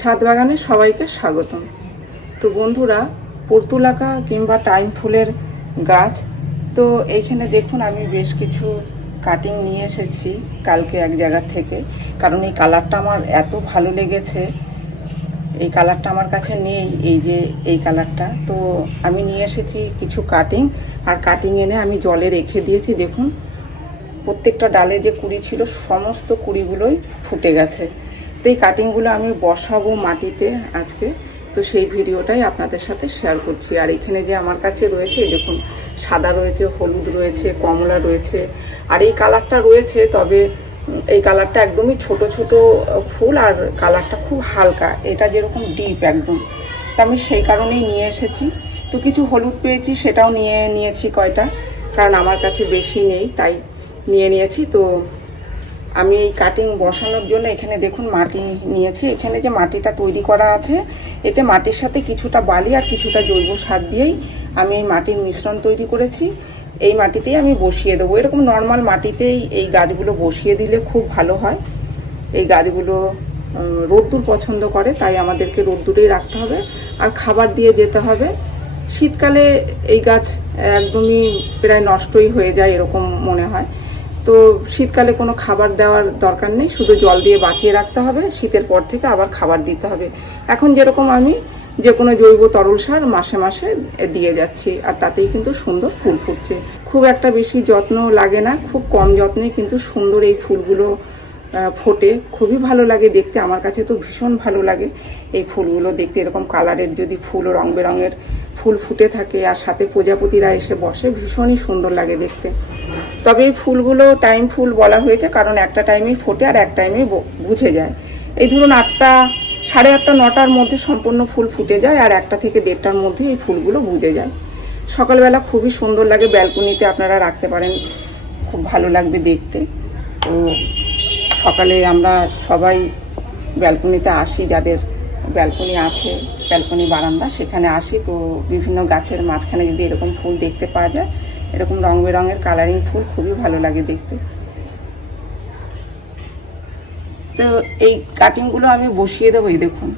ছাদ বাগানে সবাইকে স্বাগতম। তো বন্ধুরা, পর্তুলাকা কিংবা টাইম ফুলের গাছ, তো এইখানে দেখুন আমি বেশ কিছু কাটিং নিয়ে এসেছি কালকে এক জায়গা থেকে। কারণ এই কালারটা আমার এত ভালো লেগেছে। এই কালারটা আমার কাছে নেই, এই যে এই কালারটা। তো আমি নিয়ে এসেছি কিছু কাটিং, আর কাটিং এনে আমি জলে রেখে দিয়েছি। দেখুন, প্রত্যেকটা ডালে যে কুড়ি ছিল, সমস্ত কুড়িগুলোই ফুটে গেছে। তো এই কাটিংগুলো আমি বসাবো মাটিতে আজকে। তো সেই ভিডিওটাই আপনাদের সাথে শেয়ার করছি। আর এখানে যে আমার কাছে রয়েছে দেখুন, সাদা রয়েছে, হলুদ রয়েছে, কমলা রয়েছে। আর এই কালারটা রয়েছে, তবে এই কালারটা একদমই ছোট ছোট ফুল আর কালারটা খুব হালকা। এটা যেরকম ডিপ একদম। তো আমি সেই কারণেই নিয়ে এসেছি। তো কিছু হলুদ পেয়েছি, সেটাও নিয়ে নিয়েছি কয়টা। কারণ আমার কাছে বেশি নেই, তাই নিয়ে নিয়েছি। তো আমি এই কাটিং বসানোর জন্য এখানে দেখুন মাটি নিয়েছি। এখানে যে মাটিটা তৈরি করা আছে, এতে মাটির সাথে কিছুটা বালি আর কিছুটা জৈব সার দিয়েই আমি এই মাটির মিশ্রণ তৈরি করেছি। এই মাটিতেই আমি বসিয়ে দেবো। এরকম নর্মাল মাটিতেই এই গাছগুলো বসিয়ে দিলে খুব ভালো হয়। এই গাছগুলো রোদ্দুর পছন্দ করে, তাই আমাদেরকে রোদ্দুরেই রাখতে হবে। আর খাবার দিয়ে যেতে হবে। শীতকালে এই গাছ একদমই প্রায় নষ্টই হয়ে যায় এরকম মনে হয়। তো শীতকালে কোনো খাবার দেওয়ার দরকার নেই, শুধু জল দিয়ে বাঁচিয়ে রাখতে হবে, শীতের পর থেকে আবার খাবার দিতে হবে। এখন যেরকম আমি যে কোনো জৈব তরল সার মাসে মাসে দিয়ে যাচ্ছি, আর তাতেই কিন্তু সুন্দর ফুল ফুটছে। খুব একটা বেশি যত্ন লাগে না, খুব কম যত্নে কিন্তু সুন্দর এই ফুলগুলো ফোটে। খুবই ভালো লাগে দেখতে, আমার কাছে তো ভীষণ ভালো লাগে এই ফুলগুলো দেখতে। এরকম কালারের যদি ফুল রং বেরঙের ফুল ফুটে থাকে, আর সাথে প্রজাপতিরা এসে বসে, ভীষণই সুন্দর লাগে দেখতে। তবে ফুলগুলো টাইম ফুল বলা হয়েছে, কারণ একটা টাইমে ফোটে আর এক টাইমে বুঝে যায়। এই ধরুন আটটা, সাড়ে আটটা, নটার মধ্যে সম্পূর্ণ ফুল ফুটে যায় আর একটা থেকে দেড়টার মধ্যে এই ফুলগুলো বুঝে যায়। সকালবেলা খুবই সুন্দর লাগে, ব্যালকনিতে আপনারা রাখতে পারেন, খুব ভালো লাগবে দেখতে। তো সকালে আমরা সবাই ব্যালকনিতে আসি, যাদের ব্যালকনি আছে, ব্যালকনি বারান্দা, সেখানে আসি। তো বিভিন্ন গাছের মাঝখানে যদি এরকম ফুল দেখতে পাওয়া যায় এরকম রং বেরঙের কালারিং ফুল খুবই ভালো লাগে দেখতে। তো এই কাটিংগুলো আমি বসিয়ে দেবো, এই দেখুন।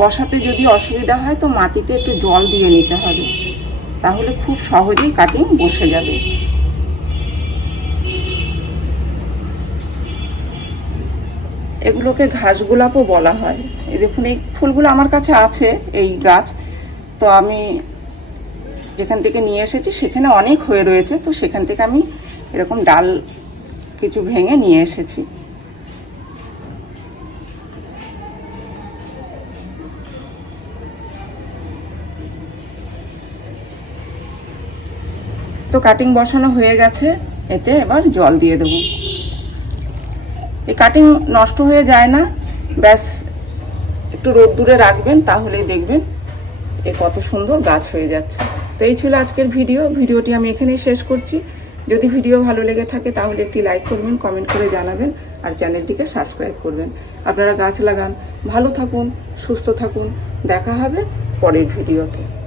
বসাতে যদি অসুবিধা হয় তো মাটিতে একটু জল দিয়ে নিতে হবে। তাহলে খুব সহজেই কাটিং বসে যাবে। এগুলোকে ঘাস গোলাপও বলা হয়। এই দেখুন, এই ফুলগুলো আমার কাছে আছে, এই গাছ। তো আমি যেখান থেকে নিয়ে এসেছি, সেখানে অনেক হয়ে রয়েছে। তো সেখান থেকে আমি এরকম ডাল কিছু ভেঙে নিয়ে এসেছি। তো কাটিং বসানো হয়ে গেছে। এতে এবার জল দিয়ে দেবো। এই কাটিং নষ্ট হয়ে যায় না। ব্যাস, একটু রোদ্দুরে রাখবেন, তাহলেই দেখবেন এ কত সুন্দর গাছ হয়ে যাচ্ছে। তো এই ছিল আজকের ভিডিও। ভিডিওটি আমি এখানেই শেষ করছি। যদি ভিডিও ভালো লেগে থাকে, তাহলে একটি লাইক করবেন কমেন্ট করে জানাবেন, আর চ্যানেলটিকে সাবস্ক্রাইব করবেন। আপনারা গাছ লাগান। ভালো থাকুন, সুস্থ থাকুন। দেখা হবে পরের ভিডিওতে।